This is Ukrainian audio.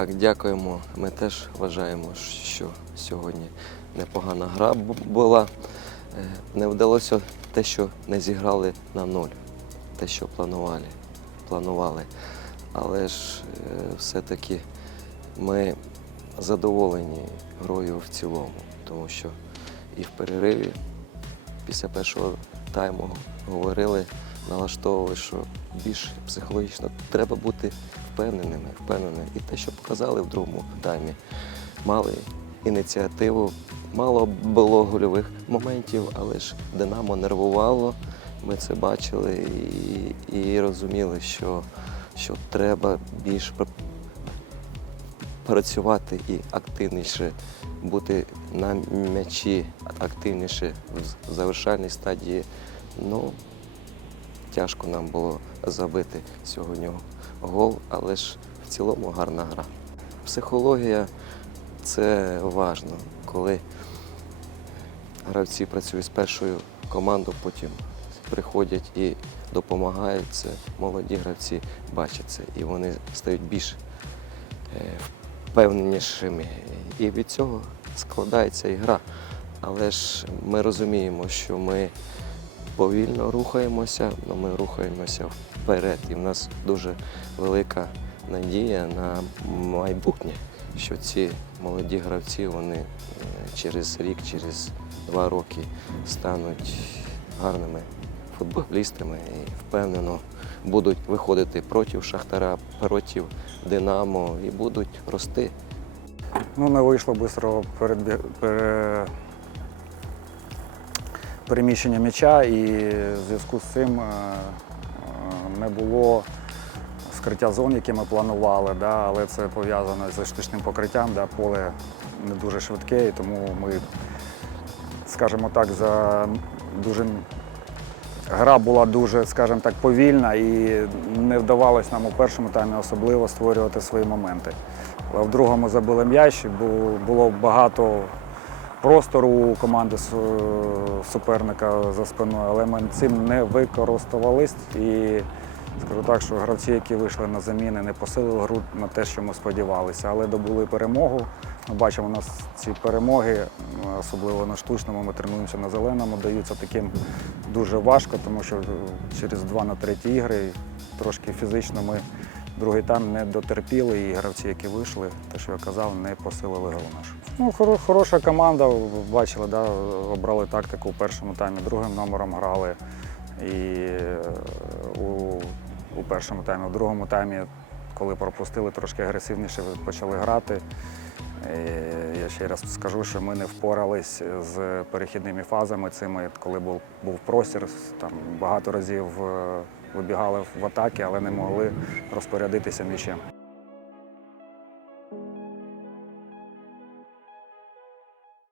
Так, дякуємо. Ми теж вважаємо, що сьогодні непогана гра була. Е, Не вдалося те, що не зіграли на нуль, те, що планували. планували. Але ж е, все-таки ми задоволені грою в цілому, тому що і в перериві після першого тайму говорили, налаштовували, що більш психологічно треба бути впевненими, впевненими. І те, що показали в другому таймі, мали ініціативу, мало було гольових моментів, але ж Динамо нервувало. Ми це бачили і, і розуміли, що, що треба більш працювати і активніше бути на м'ячі, активніше в завершальній стадії. Ну, тяжко нам було забити сьогодні гол, але ж в цілому гарна гра. Психологія це важливо, коли гравці працюють з першою командою, потім приходять і допомагають. Це молоді гравці бачать це, і вони стають більш е, впевненішими. І від цього складається і гра. Але ж ми розуміємо, що ми повільно рухаємося, але ми рухаємося вперед. І в нас дуже велика надія на майбутнє, що ці молоді гравці вони е, через рік, через два роки стануть гарними футболістами і впевнено будуть виходити проти Шахтара, проти Динамо і будуть рости. Ну, не вийшло швидко передбі... пере... переміщення м'яча і в зв'язку з цим е, е, не було скриття зон, які ми планували, да, але це пов'язано з штучним покриттям, да, поле не дуже швидке, і тому ми, скажімо так, за дуже Гра була дуже, скажімо так, повільна і не вдавалося нам у першому таймі особливо створювати свої моменти. Але в другому забили м'яч, бу- було багато простору команди суперника за спиною, але ми цим не використовувались. І скажу так, що гравці, які вийшли на заміни, не посилили гру на те, що ми сподівалися, але добули перемогу. Ми бачимо, у нас ці перемоги, особливо на штучному, ми тренуємося на зеленому, даються таким дуже важко, тому що е, через два на треті ігри трошки фізично ми другий тайм не дотерпіли, і гравці, які вийшли, те, що я казав, не посилили гру нашу. Ну, хоро- хороша команда, бачили, да, обрали тактику у першому таймі, другим номером грали. І е, у, у першому таймі, у другому таймі, коли пропустили, трошки агресивніше почали грати. І я ще раз скажу, що ми не впорались з перехідними фазами цими, коли був, був простір, там багато разів е, вибігали в атаки, але не могли розпорядитися м'ячем.